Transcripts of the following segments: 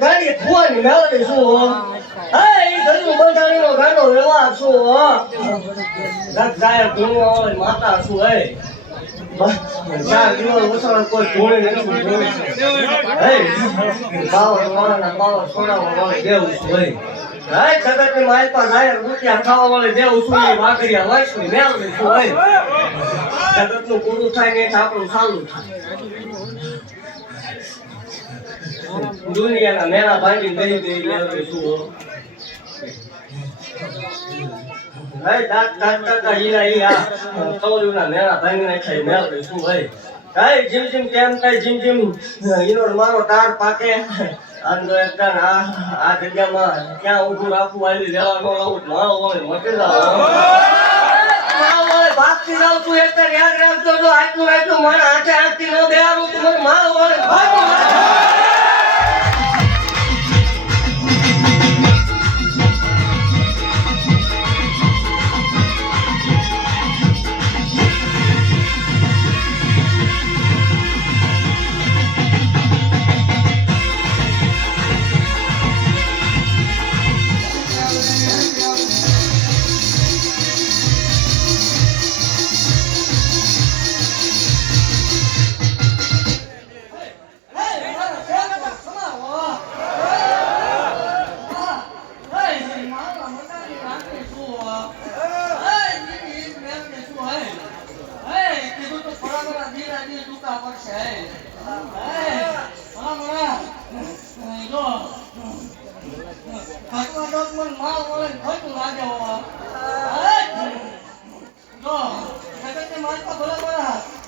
ગાડી ફુવાની મેળવી છું હા એ ઘરનું બંધાણીનો ગાંડો વ્યવહાર છું સાહેબ ધૂણવા વાળી માતા છું હે ચાર દિવસ વસણ કોઈ વાળાના બાવર છોડાવવા વાળી દેવું છું હે હાય જગતની માલ પાસે હાય રૂપિયા ખાવા વાળી છું એ વાકરિયા વાંચવી મેળવી છું હે જગતનું પૂરું થાય ને આપણું ચાલુ થાય. દુનિયાના મેળા ભાંગી દઈ દઈ લેવડે શું હે દાંત દાંત ટકા હીરા આ કવળીના મેળા ભાંગી નાખ્યા મેળવે શું હે કઈ જીમ જીમ, કેમ કઈ જીમ જીમ. ઈનો મારો તાર પાકે. આ જગ્યામાં ક્યાં ઊભું રાખવું આવી લેવાનો આવું મારો હોય, મટી હોય. ભાગતી જાવ તું એક યાદ રાખજો, જો આટલું આટલું મારા આઠે હાથથી ન દેવાનું તું મને મારો હોય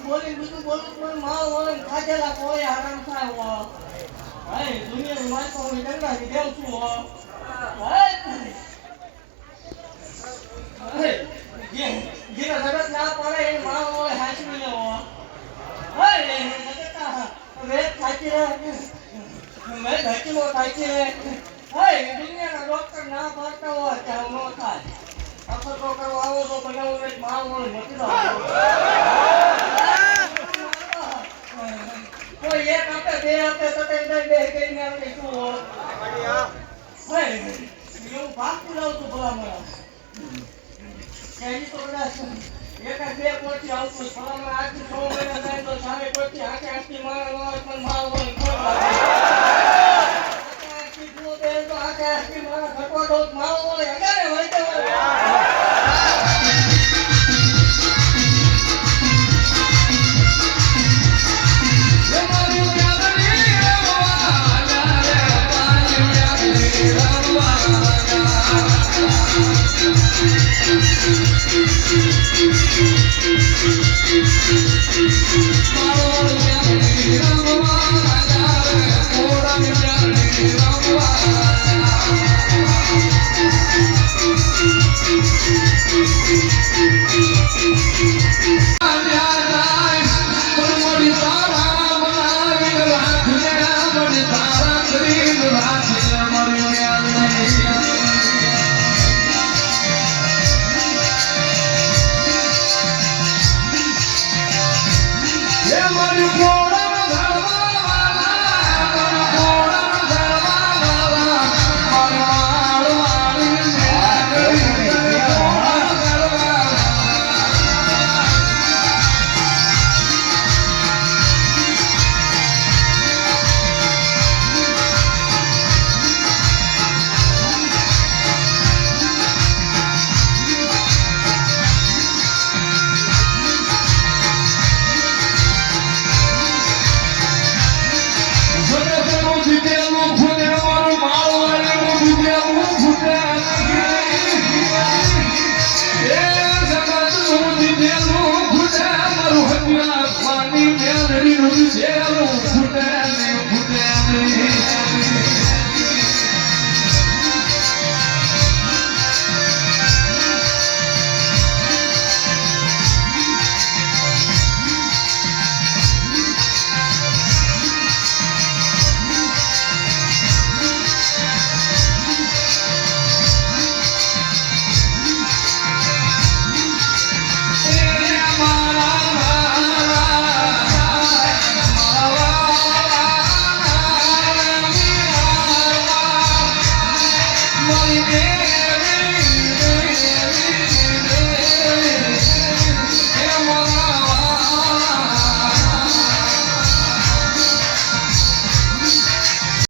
બોલી બીજું બોલું કોઈ માલ વળે ખાધેલા કોઈ આરામ થાય હો. હે. દુનિયાની ના પાડતા હોય ત્યાં ન થાય. અસર તો કરવા આવો તો બનાવો માલ વળે મટી